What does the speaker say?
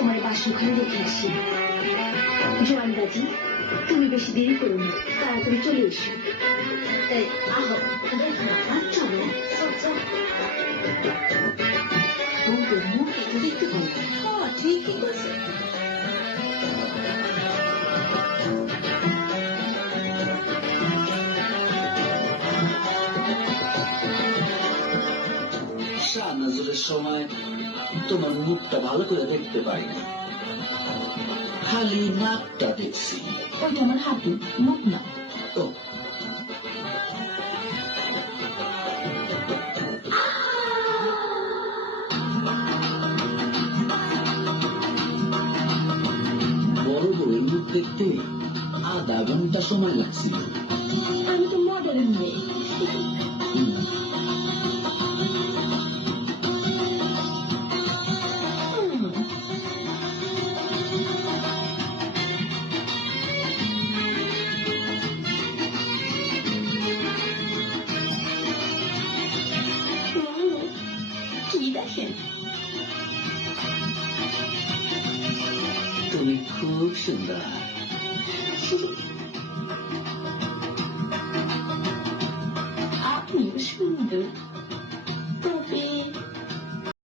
তোমার বাসর ঘরে রেখে আসি। জোয়ান বাজি, তুমি বেশি দেরি করো না, তাড়াতাড়ি চলে এসো। তাই আহো, চলো। মুখ একটু দেখতে পাবো। ঠিকই বলছে। শাহ নজরের সময় তোমার মুখটা ভালো করে দেখতে পাইনি, খালি নাকটা দেখছি। ওইটা আমার হাতে, মুখ না। ও বড় বউয়ের মুখ দেখতে আধা ঘন্টা সময় লাগছিল। আমি তো মডেলের মেয়ে। কি দেখেন? তুমি খুব সুন্দর।